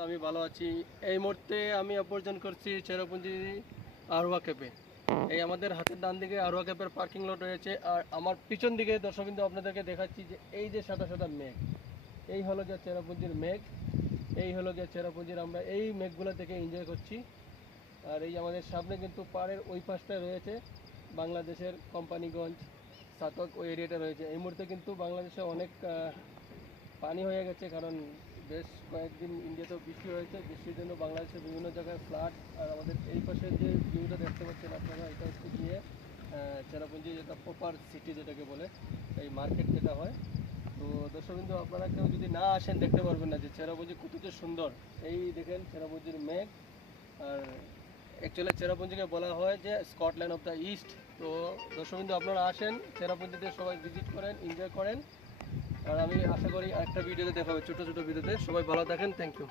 আলহামদুলিল্লাহ আমি ভালো আছি। এই মুহূর্তে আমি অপরজন করছি চেরাপুঞ্জি আরোয়া ক্যাপে। এই আমাদের হাতের ডান দিকে আরোয়া ক্যাপের পার্কিং লট রয়েছে, আর আমার পিছন দিকে দর্শকবিন্দু আপনাদেরকে দেখাচ্ছি যে এই যে সাদা সাদা মেঘ, এই হলো গিয়ে চেরাপুঞ্জির মেঘ। এই হলো গিয়ে চেরাপুঞ্জির, আমরা এই মেঘগুলো থেকে এনজয় করছি। আর এই আমাদের সামনে কিন্তু পাড়ের ওই পাশটায় রয়েছে বাংলাদেশের কোম্পানিগঞ্জ, সাতক, ওই এরিয়াটা রয়েছে। এই মুহূর্তে কিন্তু বাংলাদেশে অনেক পানি হয়ে গেছে, কারণ বেশ কয়েকদিন ইন্ডিয়াতেও বৃষ্টি হয়েছে। বৃষ্টির জন্য বাংলাদেশের বিভিন্ন জায়গায় ফ্লাড। আর আমাদের এই পাশের যে ভিউটা দেখতে পাচ্ছেন আপনারা, এটা হচ্ছে গিয়ে চেরাপুঞ্জি, যেটা প্রপার সিটি যেটাকে বলে, এই মার্কেট যেটা হয়। তো দর্শকবিন্দু, আপনারা কেউ যদি না আসেন দেখতে পারবেন না যে চেরাপুঞ্জি কত যে সুন্দর। এই দেখেন চেরাপুঞ্জির মেঘ। আর অ্যাকচুয়ালি চেরাপুঞ্জিকে বলা হয় যে স্কটল্যান্ড অফ দ্য ইস্ট। তো দর্শকবিন্দু, আপনারা আসেন চেরাপুঞ্জিতে, সবাই ভিজিট করেন, এনজয় করেন। আর আমি আশা করি একটা ভিডিওতে দেখা হবে, ছোটো ছোটো ভিডিওতে। সবাই ভালো থাকেন, থ্যাংক ইউ।